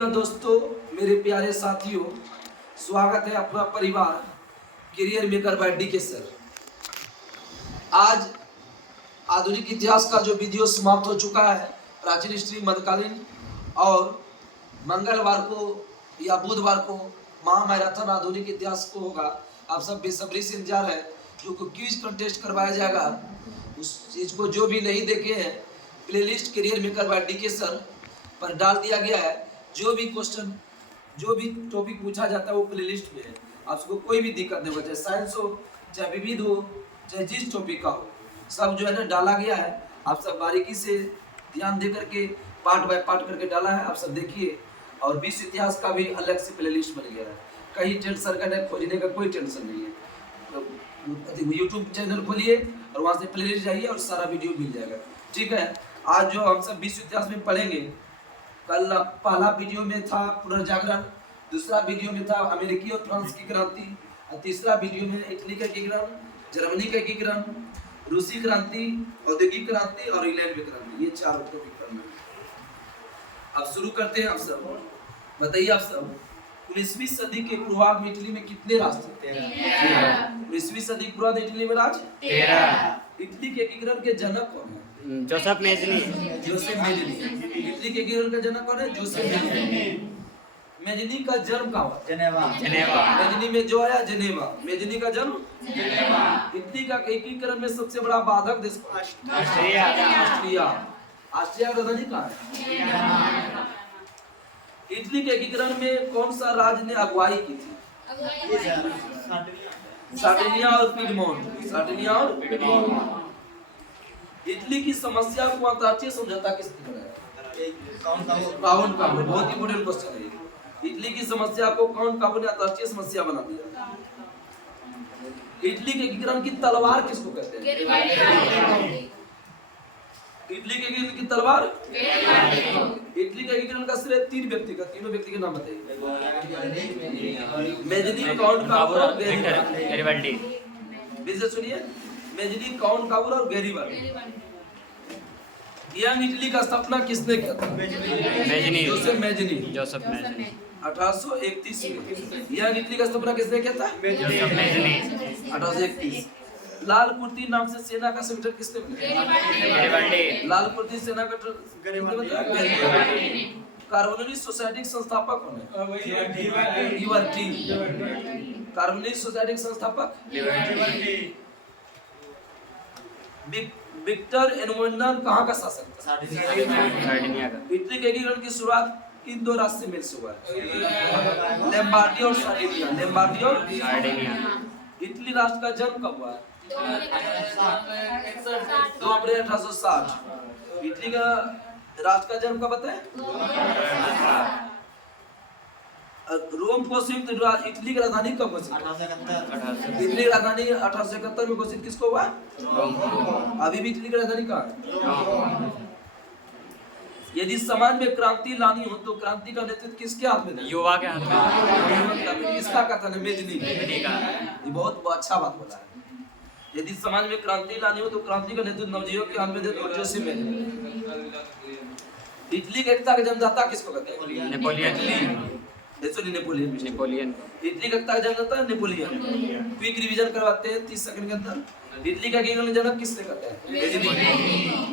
दोस्तों, मेरे प्यारे साथियों, स्वागत है अपना परिवार career maker by D K sir. आज आधुनिक इतिहास का जो वीडियो समाप्त हो चुका है, प्राचीन हिस्ट्री मध्यकालीन, और मंगलवार को या बुधवार को महामैराथन आधुनिक इतिहास को होगा। आप सब बेसब्री से इंतजार है, जो क्विज कंटेस्ट करवाया जाएगा। उस चीज को जो भी नहीं देखे हैं, playlist career maker by D K sir पर डाल दिया गया है। जो भी क्वेश्चन, जो भी टॉपिक पूछा जाता है वो प्लेलिस्ट में है। आपको कोई भी दिक्कत नहीं हो, चाहे साइंस हो, चाहे विविध हो, चाहे जिस टॉपिक का हो, सब जो है ना डाला गया है। आप सब बारीकी से ध्यान दे करके पार्ट बाय पार्ट करके डाला है। आप सब देखिए, और विश्व इतिहास का भी अलग से प्लेलिस्ट बन गया है। कहीं टेंशन करने खोजने का कोई टेंशन नहीं है। तो यूट्यूब चैनल खोलिए और वहाँ से प्लेलिस्ट जाइए और सारा वीडियो मिल जाएगा। ठीक है, आज जो हम सब विश्व इतिहास में पढ़ेंगे, कल पहला वीडियो में था पुनर्जागरण, दूसरा वीडियो में था अमेरिकी और फ्रांस की क्रांति, और तीसरा वीडियो में इटली का एकीकरण, जर्मनी का एकीकरण, रूसी क्रांति, औद्योगिक क्रांति और इंग्लैंड की क्रांति। ये चार टॉपिक पढ़ना है। अब शुरू करते हैं। आप सब बताइए, आप सब 19वीं सदी के पूर्वार्ध में इटली में कितने राज थे? 19वीं सदी के पूर्वार्ध इटली में राज 13। इटली के एकीकरण के जनक कौन है? Joseph Mazzini. Joseph Mazzini. Italy के एकीकरण का जनक कौन है? Joseph Mazzini. मेजनी का जन्म कहाँ हुआ? जेनेवा। मेजनी में जो आया जेनेवा। मेजनी का जन्म जेनेवा। इटली का एकीकरण में सबसे बड़ा बाधक देश कौन है? ऑस्ट्रिया। ऑस्ट्रिया का राजधानी कहाँ है? इटली के एकीकरण में कौन सा राज्य ने अगुवाई की थी? सार्डिनिया और पिडमोंट। सार्डिनिया और पिडमोंट। इटली की समस्या को अंतर्राष्ट्रीय समझौता किसने बनाया? काउन काबू। बहुत इंपोर्टेंट क्वेश्चन है। इटली की समस्या को काउन काबू ने अंतर्राष्ट्रीय समस्या बना दिया। इटली के एकीकरण की तलवार किसको कहते हैं? इटली के एकीकरण की तलवार इटली के एकीकरण का श्रेय तीन व्यक्ति का। तीनों व्यक्ति के नाम बताइए। मेजनी, काउंट काबूर और गैरिबाल्डी। विशेष सुनिए, मेजनी, काउंट काबूर और गैरिबाल्डी। यंग इटली का स्थापना किसने किया था? मेजनी। Joseph Mazzini. 1831 में। यंग इटली का स्थापना किसने किया था? Joseph Mazzini. 1831। लाल कुर्ती नाम से सेना का संगठन किसने बनाया? गैरिबाल्डी। लाल कुर्ती सेना का गैरिबाल्डी। कार्बोनिल सोसाइटी के संस्थापक कौन है? लिबर्टी। कार्बोनिल सोसाइटी के संस्थापक विक्टर एनमोंडर कहाँ का शासक था? सार्डिनिया का। इटली के एकीकरण की शुरुआत किन दो राज्य से मिल से हुआ है? लैम्बार्डी और सार्डिनिया। लैम्बार्डी और सार्डिनिया। इटली राष्ट्र का जन्म कब हुआ? 2 अप्रैल 1860। इटली का राष्ट्र का जन्म कब बताए? रोम को संयुक्त इटली की राजधानी कब घोषित? 1871। इटली की राजधानी 1871 में घोषित किसको हुआ? अभी भी इटली की राजधानी कहाँ है? यदि समाज में क्रांति लानी हो तो क्रांति का नेतृत्व किसके हाथ में? युवा के हाथ में। किसका कथन है? मेजनी का। ये बहुत अच्छा बात बोला है। यदि समाज में क्रांति लानी हो तो क्रांति का नेतृत्व नवयुवक के हाथ में दे दो, जोसेफ मेजनी। इटली के एकता के जन्मदाता किसको कहते हैं? नेपोलियन। नेपोलियन। नेपोलियन। इटली का एकता का जन्मदाता है नेपोलियन। क्विक रिवीजन करवाते हैं 30 सेकंड के अंदर। इटली का एकीकरण जनक किसने कहते हैं? मेजनी।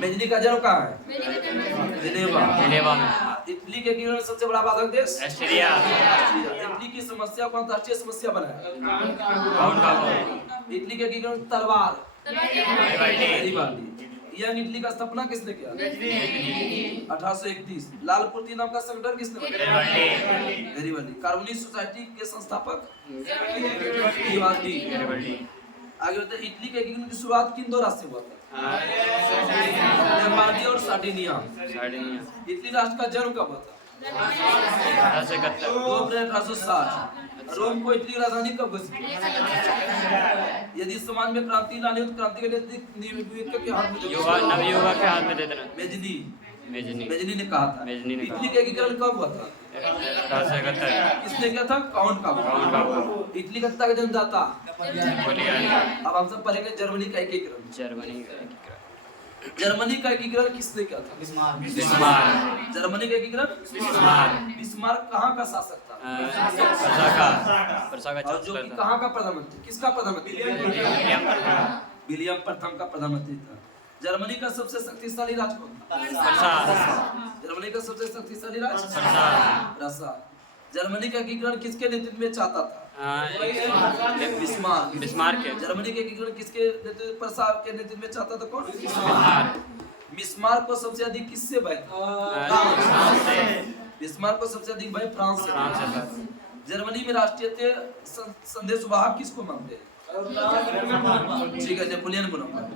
मेजनी का जन्म कहाँ है? जेनेवा में। इटली के एकीकरण में सबसे बड़ा बाधक देश? ऑस्ट्रिया। इटली की समस्या को अंतर्राष्ट्रीय समस्या बनाया। काउंट काबू। इटली के एकीकरण तलवार गैरिबाल्डी। यंग इटली का स्थापना किसने किया? 1831। लाल कुर्ती नाम का संगठन किसने बनाया? गैरिबाल्डी। कार्बोनिल सोसाइटी के संस्थापक? लिबर्टी। आगे बढ़ते, इटली के एकीकरण की शुरुआत किन दो राज्य से हुआ था? लैम्बार्डी और सार्डिनिया। इटली राष्ट्र का जन्म कब हुआ था? 1871। 2 अप्रैल 1860। रोम को इटली की राजधानी कब घोषित? यदि समाज में क्रांति लानी हो तो क्रांति के नेतृत्व के हाथ में दे दो। नवयुवक के हाथ में दे देना। मेजनी ने कहा था। इटली का एकीकरण कब हुआ था? 1871। किसने किया था? काउंट काबू। इटली का एकता का जन्मदाता? नेपोलियन। अब हम सब पढ़ेंगे जर्मनी का एकीकरण। जर्मनी का एकीकरण। जर्मनी का एकीकरण किसने किया था? बिस्मार्क। जर्मनी का एकीकरण बिस्मार्क कहाँ का शासक था? वर्षा का और जो कि चांसलर था। कहाँ का प्रधानमंत्री, किसका प्रधानमंत्री? विलियम प्रथम का प्रधानमंत्री था। जर्मनी का सबसे शक्तिशाली राज्य कौन था? जर्मनी का सबसे शक्तिशाली राज्य रसा। जर्मनी का एकीकरण किसके नेतृत्व में चाहता था? बिस्मार्क। बिस्मार्क। जर्मनी के एकीकरण किसके नेतृत्व, प्रसाद के नेतृत्व में चाहता था? कौन? बिस्मार्क को सबसे अधिक किससे भय था? बिस्मार्क को सबसे अधिक भय फ्रांस से था। जर्मनी में राष्ट्रीय संदेशवाहक किसको मानते हैं? ठीक है, नेपोलियन बोनापार्ट।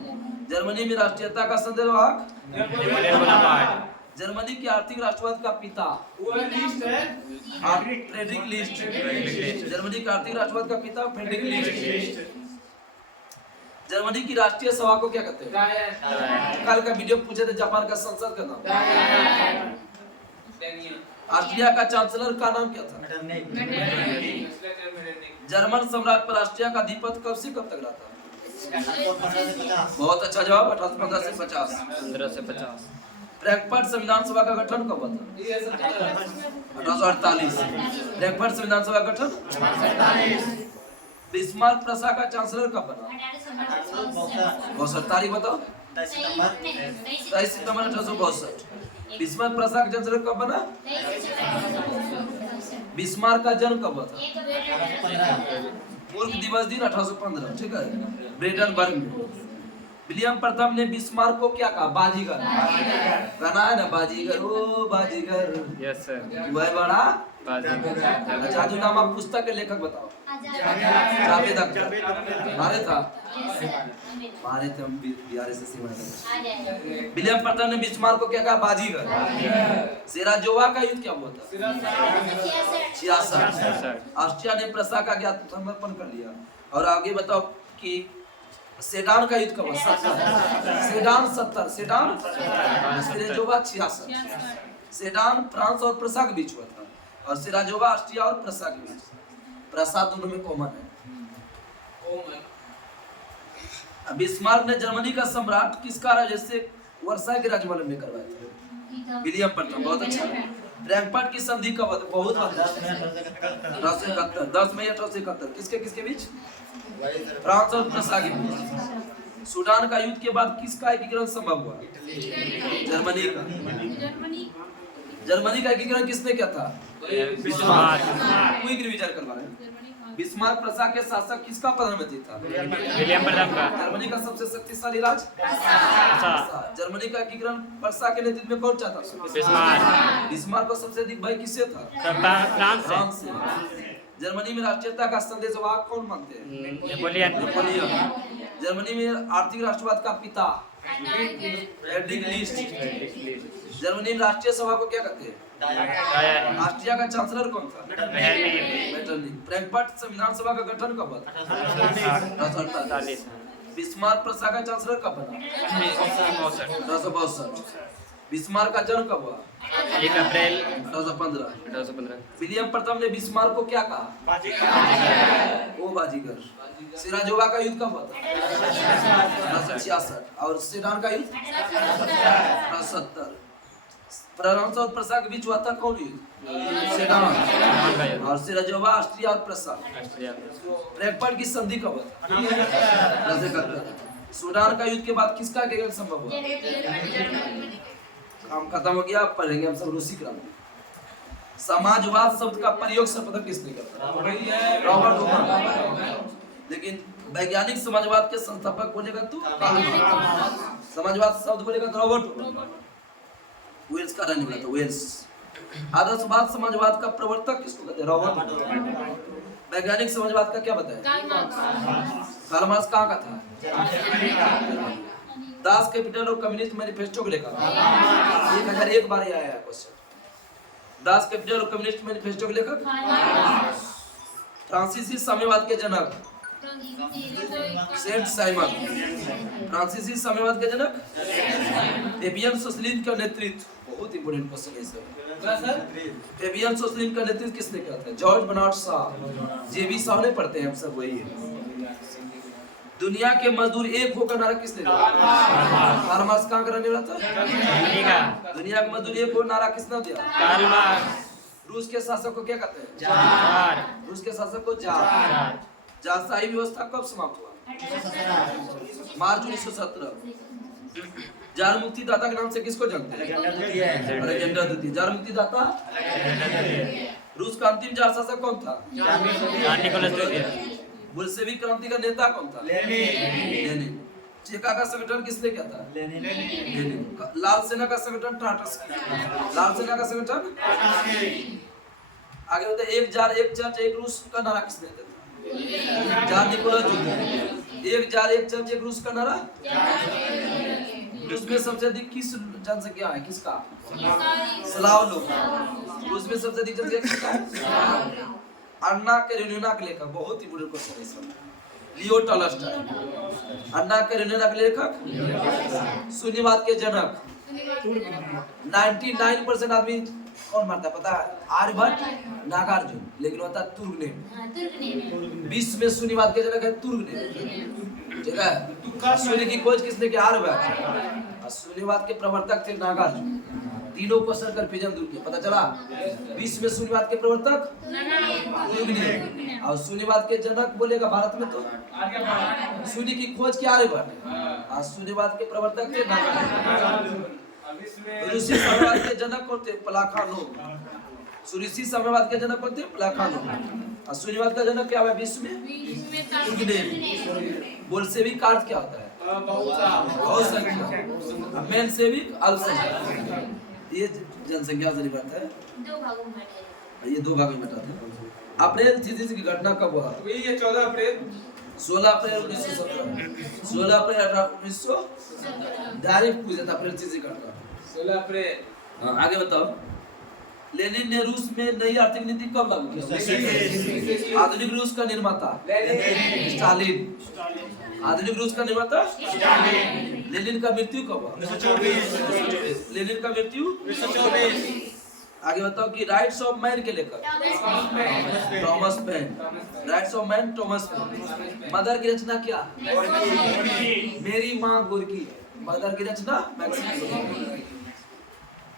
जर्मनी में राष्ट्रीयता का संदेशवाहक नेपोलियन बोनापार्ट। जर्मनी के आर्थिक राष्ट्रवाद का पिता फ्रेडरिक लिस्ट। जर्मनी का आर्थिक राष्ट्रवाद का पिता फ्रेडरिक लिस्ट। जर्मनी की राष्ट्रीय सभा को क्या कहते हैं? कल का वीडियो पूछे थे, जापान का संसद का नाम। ऑस्ट्रिया का चांसलर का नाम क्या था? जर्मन सम्राट पर ऑस्ट्रिया का अधिपत्य कब से कब तक रहा था? बहुत अच्छा जवाब, 1815 से 50। 15 से 50। फ्रैंकफर्ट संविधान सभा का गठन कब हुआ था? 1848। फ्रैंकफर्ट संविधान सभा का गठन। बिस्मार्क प्रसा का चांसलर कब बना? 62। तारीख बताओ। 23 सितंबर 1862। बिस्मार्क प्रसा का चांसलर कब बना? बिस्मार्क का जन्म कब हुआ था? मूर्ख दिवस दिन 1815। ठीक है, ब्रेटनबर्ग में। विलियम प्रथम ने बिस्मार्क को क्या कहा? बाजीगर। गाना है ना, बाजीगर ओ बाजीगर। Yes sir. वह बड़ा बाजीगर। जादूनामा पुस्तक के लेखक बताओ। जावेद अख्तर। मारे था? मारे थे हम बिहार से सीमा तक। विलियम प्रथम ने बिस्मार्क को क्या कहा? बाजीगर। सेराजोवा का युद्ध क्या हुआ था? 66। ऑस्ट्रिया ने प्रसा का क्या समर्पण कर लिया। और आगे बताओ कि सेडान का युद्ध कब हुआ? 70। सेडान 70। सेडान सेराजोवा 66। सेडान फ्रांस और प्रसा के बीच हुआ था और सेराजोवा ऑस्ट्रिया और प्रसा के बीच। प्रसा दोनों में कॉमन है। बिस्मार्क ने जर्मनी का सम्राट किसका राज्य से वर्षा के राजमहल में करवाया था? विलियम प्रथम। बहुत अच्छा। फ्रैंकफर्ट की संधि कब हुआ? बहुत 1871। 10 मई 1871। किसके किसके बीच? फ्रांस और प्रसा के बीच। सूडान का युद्ध के बाद किसका एकीकरण संभव हुआ? जर्मनी का। जर्मनी का एकीकरण किसने किया था? बिस्मार्क। क्विक रिवीजन करवा रहे हैं। बिस्मार्क प्रसा के शासक किसका प्रधानमंत्री था? विलियम प्रथम का। जर्मनी का सबसे शक्तिशाली राज्य प्रसा। जर्मनी का एकीकरण प्रसा के नेतृत्व में कौन चाहता था? बिस्मार्क। बिस्मार्क को सबसे अधिक भय किससे था? फ्रांस से। जर्मनी में राष्ट्रीयता का संदेशवाहक कौन मानते हैं? नेपोलियन। जर्मनी में आर्थिक राष्ट्रवाद का पिता फ्रेडरिक लिस्ट। जर्मनी में राष्ट्रीय सभा को क्या कहते हैं? ऑस्ट्रिया का चांसलर कौन था? मेटरनिख। फ्रैंकफर्ट संविधान सभा का गठन कब हुआ था? 1848। बिस्मार्क प्रसा का चांसलर कब बना? 1862। बिस्मार्क का जन्म कब हुआ? 1 अप्रैल 1815। 1815। विलियम प्रथम ने बिस्मार्क को क्या कहा? ओ बाजीगर। सिराजोवा का युद्ध कब हुआ था? 1866। और सेडान का युद्ध 1870। फ्रांस और प्रसा के बीच हुआ था कौन युद्ध? सेडान। और सिराजोवा ऑस्ट्रिया और प्रसा। फ्रैंकफर्ट की संधि कब हुआ था? सूडान का युद्ध के बाद किसका एकीकरण संभव हुआ? काम खत्म हो गया, पढ़ेंगे हम सब रूसी क्रांति। समाजवाद शब्द का प्रयोग सर्वप्रथम किसने किया? Robert open. लेकिन वैज्ञानिक समाजवाद के संस्थापक बोलेगा तू? समाजवाद शब्द बोलेगा तो रॉबर्ट ओपन। वेल्स का रहने वाला था, वेल्स। आदर्शवाद समाजवाद का प्रवर्तक किसको कहते हैं? Robert open. वैज्ञानिक समाजवाद का क्या बताया? कार्ल मार्क्स कहाँ का था? दास कैपिटल और कम्युनिस्ट मैनिफेस्टो को लेकर 1001 बार ये आया है क्वेश्चन। दास कैपिटल और कम्युनिस्ट मैनिफेस्टो के लेखक फ्रांसीसी साम्यवाद के जनक सेंट साइमन। फ्रांसीसी साम्यवाद के जनक फेबियन सोसलिन का नेतृत्व। बहुत इंपोर्टेंट क्वेश्चन है सर। फेबियन सोसलिन का नेतृत्व किसने किया था? George Bernard Shaw. GB Shaw ने पढ़ते हैं हम सब, वही है। दुनिया के मजदूर एक होकर नारा किसने दिया? कार्ल मार्क्स कहाँ का रहने वाला था? दुनिया के मजदूर एक हो नारा किसने दिया? Karl Marx. रूस के शासक को क्या कहते हैं? जार। रूस के शासक को जार। जारशाही व्यवस्था कब समाप्त हुआ? मार्च 1917। जार मुक्तिदाता के नाम से किसको जानते हैं? अलेक्जेंडर द्वितीय। जार मुक्तिदाता। रूस का अंतिम जार शासक कौन था? निकोलस द्वितीय। बोल्शेविक क्रांति का नेता कौन था? लेनिन। चेका का संगठन किसने किया था? लेनिन। लाल सेना का संगठन ट्राटस्की। लाल सेना का संगठन। आगे बताइए, एक जार एक चर्च एक रूस का नारा किसने दिया था? जार निकोलस द्वितीय। एक जार एक चर्च एक रूस का नारा। रूस में सबसे अधिक किस जनसंख्या है? किसका? स्लाव लोग। रूस में सबसे अधिक जनसंख्या किसका है? अन्ना कैरेनिना के लेखक, बहुत ही बुरे क्वेश्चन है सब। लियो टॉलस्टॉय। अन्ना कैरेनिना के लेखक, शून्यवाद के जनक। 99% आदमी कौन मानता है पता है? आर्यभट्ट, नागार्जुन, लेकिन होता तुर्गनेव। विश्व में शून्यवाद के जनक है तुर्गनेव, ठीक है। शून्य की खोज किसने की? आर्यभट्ट। और शून्यवाद के प्रवर्तक थे नागार्जुन। तीनों क्वेश्चन कंफ्यूजन दूर किया, पता चला। विश्व में शून्यवाद के प्रवर्तक तुर्गनेव, और शून्यवाद के जनक बोलेगा भारत में तो शून्य की खोज की आर्यभट्ट, और शून्यवाद के प्रवर्तक थे नागार्जुन। रूसी साम्यवाद के जनक कौन थे? प्लाखानोव। रूसी साम्यवाद के जनक कौन थे? प्लाखानोव। और शून्यवाद का जनक क्या है विश्व में? तुर्गनेव। बोल्शेविक का अर्थ क्या होता है? बहुत संख्या। मेंशेविक अल्पसंख्यक। ये जनसंख्या से निकलता है, ये दो भागों में बंटा था। अप्रैल 30 की घटना कब हुआ? ये 14 अप्रैल 16 अप्रैल 1917। 16 अप्रैल 1917 डायरेक्ट पूछा था अप्रैल 30 की घटना। 16 अप्रैल। हाँ, आगे बताओ। लेनिन ने रूस में नई आर्थिक नीति कब लागू किया? आधुनिक रूस का निर्माता स्टालिन। आधुनिक रूस का निर्माता स्टालिन। लेनिन का मृत्यु कब हुआ? 1924। लेनिन का मृत्यु 1924। आगे बताओ कि राइट्स ऑफ मैन के लेकर Thomas pen. Rights of man Thomas pen. Mother की रचना क्या? मेरी माँ गोरकी। मदर की रचना मैक्सिम।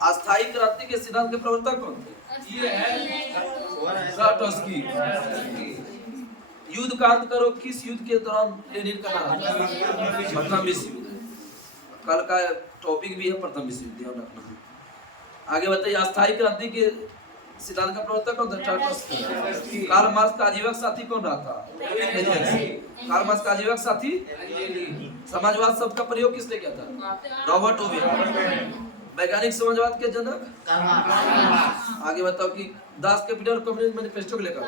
अस्थायी क्रांति के सिद्धांत के प्रवर्तक कौन थे? ये है ट्रॉट्स्की। युद्ध का अंत करो किस युद्ध के दौरान लेनिन का नारा? प्रथम विश्व युद्ध। कल का टॉपिक भी है प्रथम विश्व युद्ध, ध्यान रखना। आगे बताइए, अस्थायी क्रांति के सिद्धांत का प्रवर्तक कौन था? ट्रॉट्स्की। कार्ल मार्क्स का आजीवक साथी कौन रहा था? कार्ल मार्क्स का आजीवक साथी। समाजवाद शब्द का प्रयोग किसने किया था? Robert Owen. वैज्ञानिक समाजवाद के जनक? आगे बताओ कि दास कैपिटल कम्युनिस्ट मैनिफेस्टो के लेखक?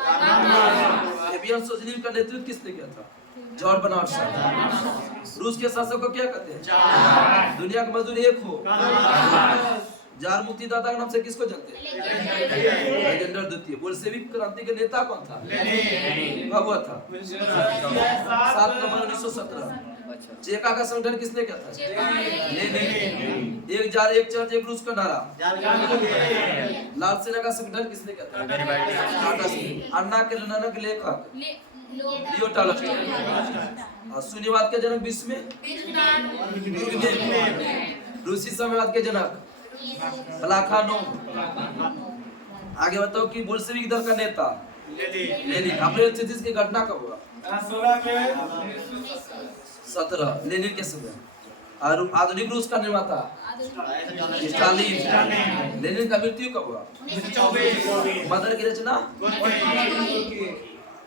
एबियन सोशलिज्म का नेतृत्व किसने किया था? George Bernard Shaw. रूस के शासक को क्या कहते हैं? दुनिया के मजदूर एक हो। जार मुक्तिदाता के नाम से किसको जानते हैं? अलेक्जेंडर द्वितीय। बोल्शेविक क्रांति के नेता कौन था? कब हुआ था? 7 नवंबर 1917। चेका का संगठन किसने किया था? लेनिन। एक जार एक चर्च एक रूस का नारा। लाल सेना का संगठन किसने किया था? अन्ना कैरेनिना के लेखक लियो टॉलस्टॉय। और शून्यवाद के जनक विश्व में? रूसी साम्यवाद के जनक प्लाखानोव। आगे बताओ कि बोल्शेविक दल का नेता लेनिन। अप्रैल 30 की घटना कब हुआ? 16 अप्रैल 17 लेनिन के समय। और आधुनिक रूस का निर्माता स्टालिन। लेनिन का मृत्यु कब हुआ? 1924। मदर की रचना?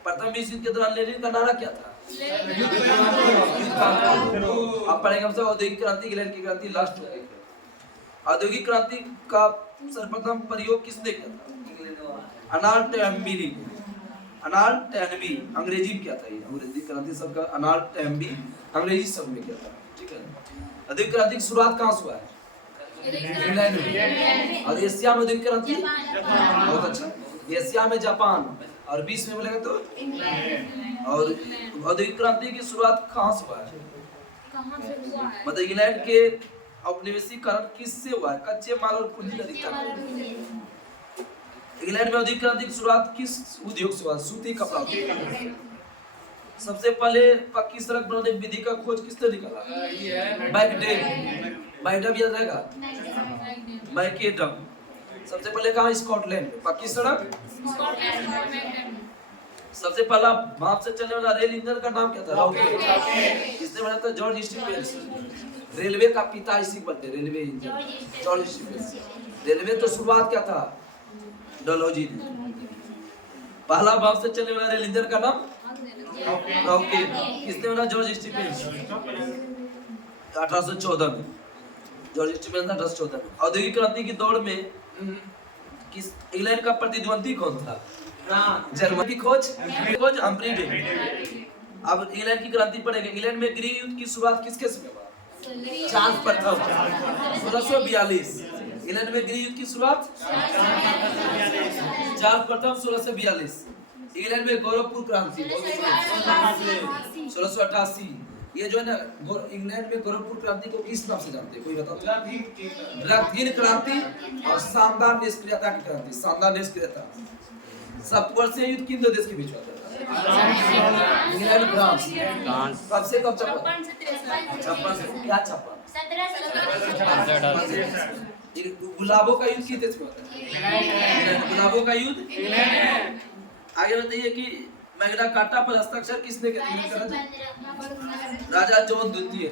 प्रथम विश्व युद्ध के दौरान लेनिन का नारा क्या था? अब पढ़ेंगे हम सब औद्योगिक क्रांति, गिलहरी की क्रांति, लास्ट हो गई। औद्योगिक क्रांति का सर्वप्रथम प्रयोग किसने किया था? अर्नाल्ड टॉयनबी ने। अर्नाल्ड टॉयनबी अंग्रेजी में किया था। ये अंग्रेजी क्रांति शब्द का अर्नाल्ड टॉयनबी अंग्रेजी शब्द में किया था, ठीक है। औद्योगिक क्रांति की शुरुआत कहाँ से हुआ है? इंग्लैंड में। और एशिया में औद्योगिक क्रांति? बहुत अच्छा। एशिया में जापान, और विश्व में बोलेगा तो इंग्लैंड। और औद्योगिक क्रांति की शुरुआत कहाँ से हुआ है? मतलब इंग्लैंड के औपनिवेशीकरण किससे हुआ है? कच्चे माल और पूंजी अधिकता। इंग्लैंड में औद्योगिक क्रांति की शुरुआत किस उद्योग से हुआ? सूती कपड़ा। सबसे पहले पक्की सड़क बनाने की विधि का खोज किसने निकाला? मैकडेल। मैकडेल याद रहेगा? मैकेडम। सबसे पहले कहा? स्कॉटलैंड में। पक्की सड़क। सबसे पहला भाप से चलने वाला रेल इंजन का नाम क्या था? रॉकेट। किसने बनाया था? George Stephens. रेलवे का पिता इसी बनते, railway engine George Stephens. Railway तो शुरुआत क्या था? डलहौजी ने। पहला भाप से चलने वाला रेल इंजन का नाम रॉकेट। किसने बना? George Stephen's. 1814 में। जॉर्ज स्टीफेंस 1814 में। औद्योगिक क्रांति की दौड़ में किस इंग्लैंड का प्रतिद्वंदी कौन था? जर्मनी। खोज हम्फ्री डे। अब इंग्लैंड की क्रांति पड़ेगी। इंग्लैंड में गृह युद्ध की शुरुआत किसके समय हुआ? चार्ल्स प्रथम 1642। इंग्लैंड में गृह युद्ध की शुरुआत चार्ल्स प्रथम 1642। इंग्लैंड में गोरखपुर क्रांति 1688। ये जो है ना इंग्लैंड में गोरखपुर क्रांति को किस नाम से जानते हैं? कोई बताओ। रंगीन क्रांति और शानदार निष्क्रियता की क्रांति। शानदार निष्क्रियता। सबसे युद्ध किन दो देश के बीच हुआ था? England France. कब से कब तक? 56 से। क्या 56? गुलाबों का युद्ध किस देश में होता है? गुलाबों का युद्ध। आगे बताइए कि मैग्ना कार्टा पर हस्ताक्षर किसने किया था? राजा जॉन द्वितीय।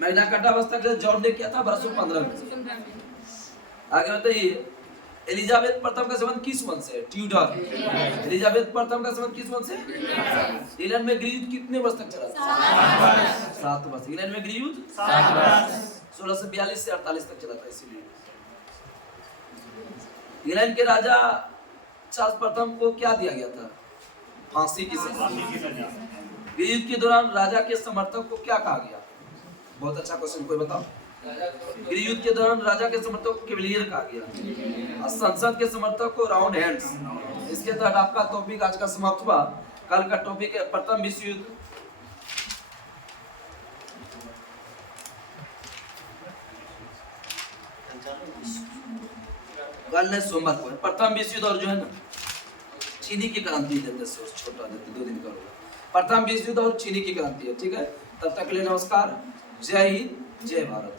मैग्ना कार्टा पर हस्ताक्षर जॉन ने किया था 1215 में। आगे बताइए एलिजाबेथ प्रथम का संबंध किस वंश से? ट्यूडर। एलिजाबेथ प्रथम का संबंध किस वंश से? इंग्लैंड में गृह युद्ध कितने वर्ष तक चला? 7 वर्ष। इंग्लैंड में गृह युद्ध 1642 से 48 तक चला था। इसीलिए इंग्लैंड के राजा चार्ल्स प्रथम को क्या दिया गया था? फांसी की सजा। गृह युद्ध के दौरान राजा के समर्थक को क्या कहा गया? बहुत अच्छा क्वेश्चन, कोई बताओ। गृह युद्ध के दौरान राजा के समर्थक को कैवलियर कहा गया और संसद के समर्थक को राउंड हैंड्स। इसके तहत आपका टॉपिक आज का समाप्त हुआ। कल का टॉपिक है प्रथम विश्व युद्ध। कल ने सोमवार को प्रथम विश्व युद्ध और जो है ना चीनी की क्रांति देते छोटा देते 2 दिन का होगा। प्रथम विश्व युद्ध और चीनी की क्रांति है। ठीक है, तब तक के लिए नमस्कार। जय हिंद, जय भारत।